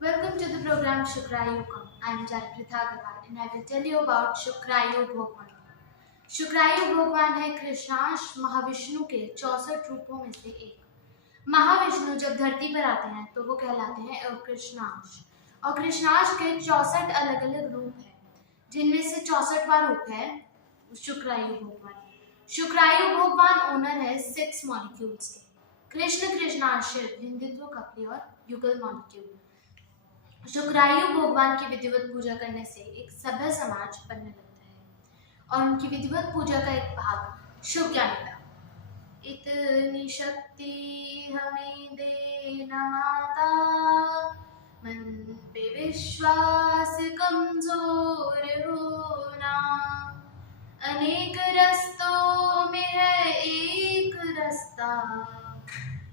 Welcome to the program Shukrayukam. I am Jarpritha Agarwal and I will tell you about Shukrayu Bhogwan. शुक्रायु भगवान है कृष्णांश महाविष्णु के 64 रूपों में से एक। महाविष्णु जब धरती पर आते हैं तो वो कहलाते हैं कृष्णांश। और कृष्णांश के 64 अलग अलग रूप हैं, जिनमें से 64वां रूप है शुक्रायु भगवान। शुक्रायु भगवान ओनर है 6 मॉलिक्यूल्स के। कृष्ण कृष्णांश हिंदुत्व कपली और युगल मॉलिक्यूल। शुक्रायु भगवान की विधिवत पूजा करने से एक सभ्य समाज बनने लगता है और उनकी विधिवत पूजा का एक भाग शुभ ज्ञानिता। इतनी शक्ति हमें देना माता, मन पे विश्वास कमजोर होना, अनेक रास्तों में है एक रास्ता,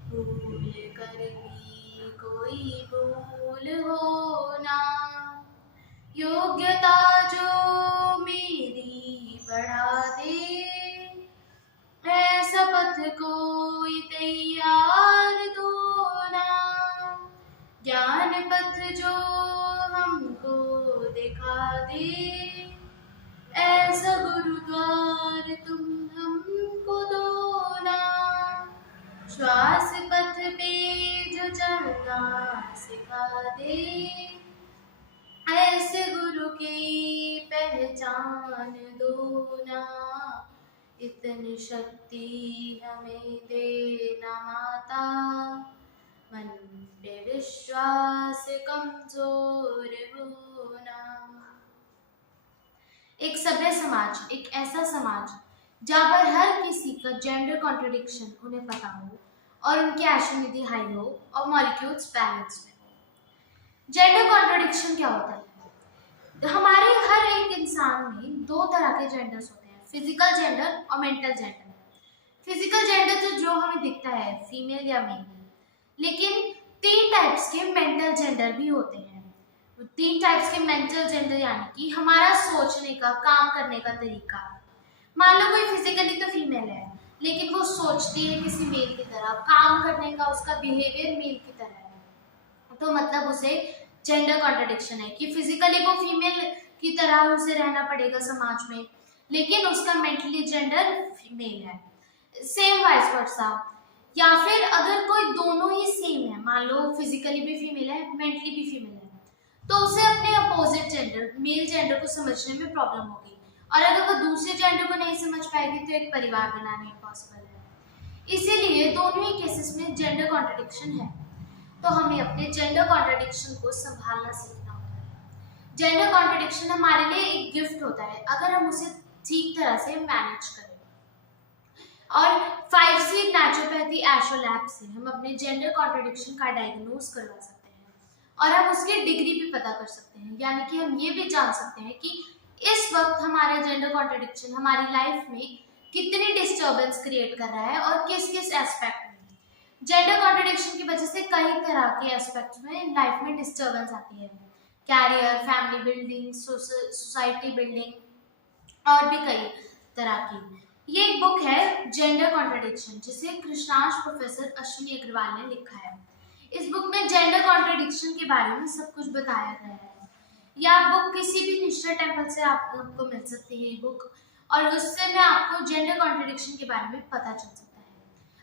भूल कर भी कोई भूल होना, योग्यता जो मेरी बढ़ा दे, ऐसा पथ कोई तैयार दोना, ज्ञान पथ जो हमको दिखा दे, ऐसा गुरुद्वार तुम हमको दो ना, श्वास पथ पे जो चलना सिखा दे, ऐसे गुरु की पहचान दो ना, इतनी शक्ति हमें देना माता, मन पे विश्वास कमजोर होना। एक सभ्य समाज एक ऐसा समाज जहाँ पर हर किसी का जेंडर कॉन्ट्रडिक्शन उन्हें पता हो और उनकी आशुनिधि हाई हो और मॉलिक्यूल्स बैलेंस में हो। जेंडर कॉन्ट्रडिक्शन क्या होता है? हमारे हर एक इंसान में दो तरह के जेंडर्स होते हैं, फिजिकल जेंडर और मेंटल जेंडर। फिजिकल जेंडर तो जो हमें दिखता है फीमेल या मेल, लेकिन 3 टाइप्स के मेंटल जेंडर भी होते हैं। 3 टाइप्स के मेंटल जेंडर यानी कि हमारा सोचने का, काम करने का तरीका। मान लो कोई फिजिकली तो फीमेल है लेकिन वो सोचती है किसी मेल की तरह, काम करने का उसका बिहेवियर मेल की तरह है, तो मतलब उसे जेंडर कॉन्ट्रडिक्शन है कि फिजिकली वो फीमेल की तरह उसे रहना पड़ेगा समाज में, लेकिन उसका मेंटली जेंडर मेल है। Same vice versa. या फिर अगर कोई दोनों ही सेम है, मान लो फिजिकली भी फीमेल है, मेंटली भी फीमेल है, तो उसे अपने अपोजिट जेंडर मेल जेंडर को समझने में प्रॉब्लम होगी, और अगर वो दूसरे जेंडर को नहीं समझ पाएगी तो एक परिवार बनाना इम्पॉसिबल है। इसीलिए दोनों ही केसेस में जेंडर कॉन्ट्रडिक्शन है, तो हमें अपने जेंडर कॉन्ट्रडिक्शन को संभालना सीखना होता है। जेंडर कॉन्ट्रडिक्शन हमारे लिए एक गिफ्ट होता है अगर हम उसे ठीक तरह से मैनेज करें। और 5C नेचुरोपैथी एशो लैब से हम अपने जेंडर कॉन्ट्रडिक्शन का डायग्नोज करवा सकते हैं और हम उसकी डिग्री भी पता कर सकते हैं, यानी कि हम ये भी जान सकते हैं कि इस वक्त हमारा जेंडर कॉन्ट्रडिक्शन हमारी लाइफ में कितनी डिस्टर्बेंस क्रिएट कर रहा है और किस किस एस्पेक्ट में। जेंडर कॉन्ट्रडिक्शन की वजह से कई तरह के एस्पेक्ट्स में लाइफ में डिस्टर्बेंस आती है, career, family building, society building और भी कई तरह की। ये एक बुक है जेंडर कॉन्ट्रडिक्शन, जिसे कृष्णांश प्रोफेसर अश्विनी अग्रवाल ने लिखा है। इस बुक में जेंडर कॉन्ट्रडिक्शन के बारे में सब कुछ बताया गया है। यह बुक किसी भी निश्चय टेम्पल से आपको मिल सकती है ये बुक, और उससे में आपको जेंडर कॉन्ट्रडिक्शन के बारे में पता चल सकता है।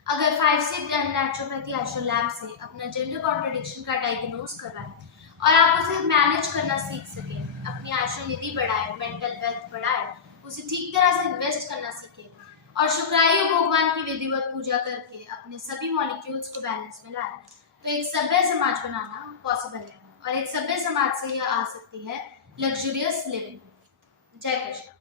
अगर 5C नेचुरोपैथी एशो लैब से अपना जेंडर कॉन्ट्रडिक्शन का डायग्नोज करवाएं और आप उसे मैनेज करना सीख सके, अपनी आशुनिधि बढ़ाए, मेंटल वेल्थ बढ़ाए, उसे ठीक तरह से इन्वेस्ट करना सीखे और शुक्रायु भगवान की विधिवत पूजा करके अपने सभी मॉलिक्यूल्स को बैलेंस में लाए, तो एक सभ्य समाज बनाना पॉसिबल है। और एक सभ्य समाज से यह आ सकती है लग्जरियस लिविंग। जय कृष्ण।